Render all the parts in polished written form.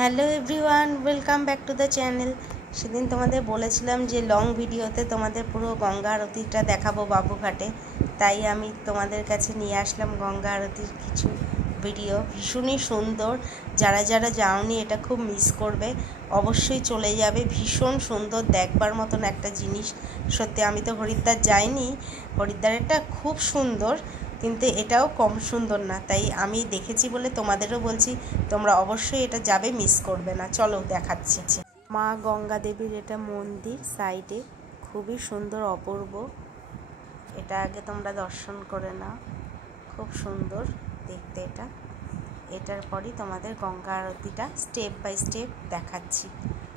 Hello everyone, welcome back to the channel. সেদিন তোমাদের বলেছিলাম যে লং ভিডিওতে তোমাদের পুরো গঙ্গা আরতিটা দেখাবো বাবুঘাটে, তাই আমি তোমাদের কাছে নিয়ে আসলাম গঙ্গা আরতির কিছু ভিডিও। ভীষণই সুন্দর, যারা যারা যাওনি এটা খুব মিস করবে, অবশ্যই চলে যাবে। ভীষণ সুন্দর, দেখবার মতন একটা জিনিস। সত্যি আমি তো হরিদ্বার যাইনি, হরিদ্বারেরটা খুব সুন্দর, কিন্তু এটাও কম সুন্দর না। তাই আমি দেখেছি বলে তোমাদেরও বলছি, তোমরা অবশ্যই এটা যাবে, মিস করবে না। চলো দেখাচ্ছি। মা গঙ্গা দেবীর এটা মন্দির, সাইডে খুবই সুন্দর, অপূর্ব। এটা আগে তোমরা দর্শন করে নাও, খুব সুন্দর দেখতে এটা। এটার পরই তোমাদের গঙ্গা আরতিটা স্টেপ বাই স্টেপ দেখাচ্ছি।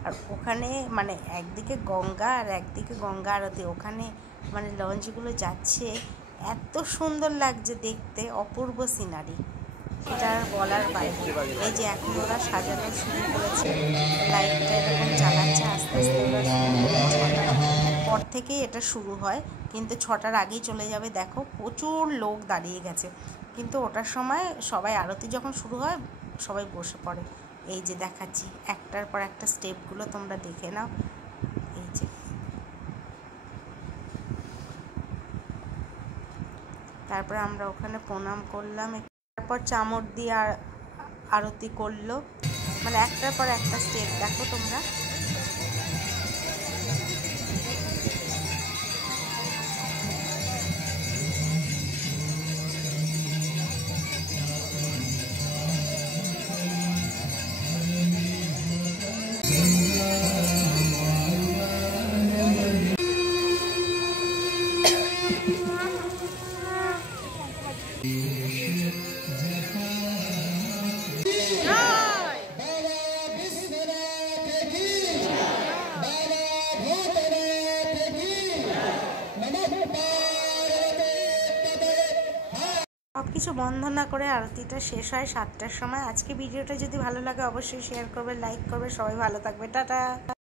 আর ওখানে মানে একদিকে গঙ্গা আর একদিকে গঙ্গা আরতি, ওখানে মানে লঞ্চগুলো যাচ্ছে, এত সুন্দর লাগছে দেখতে, অপূর্ব সিনারি, এটা আর বলার বাইরে। এই যে এখন ওরা সাজানো শুরু করেছে, লাইটটা এরকম চালাচ্ছে আস্তে আস্তে। ওরা ছটার পর থেকেই এটা শুরু হয়, কিন্তু 6টার আগেই চলে যাবে। দেখো প্রচুর লোক দাঁড়িয়ে গেছে, কিন্তু ওটার সময় সবাই আরতি যখন শুরু হয় সবাই বসে পড়ে। এই যে দেখাচ্ছি একটার পর একটা স্টেপগুলো, তোমরা দেখে নাও। এই যে তারপরে আমরা ওখানে প্রণাম করলাম, তারপর চামর দিয়ে আরতি করলো, মানে একটার পর একটা স্টেপ দেখো তোমরা। সব কিছু বন্ধ না করে আরতিটা শেষ হয় 7টার সময়। আজকে ভিডিওটা যদি ভালো লাগে অবশ্যই শেয়ার করবে, লাইক করবে। সবাই ভালো থাকবে, টাটা।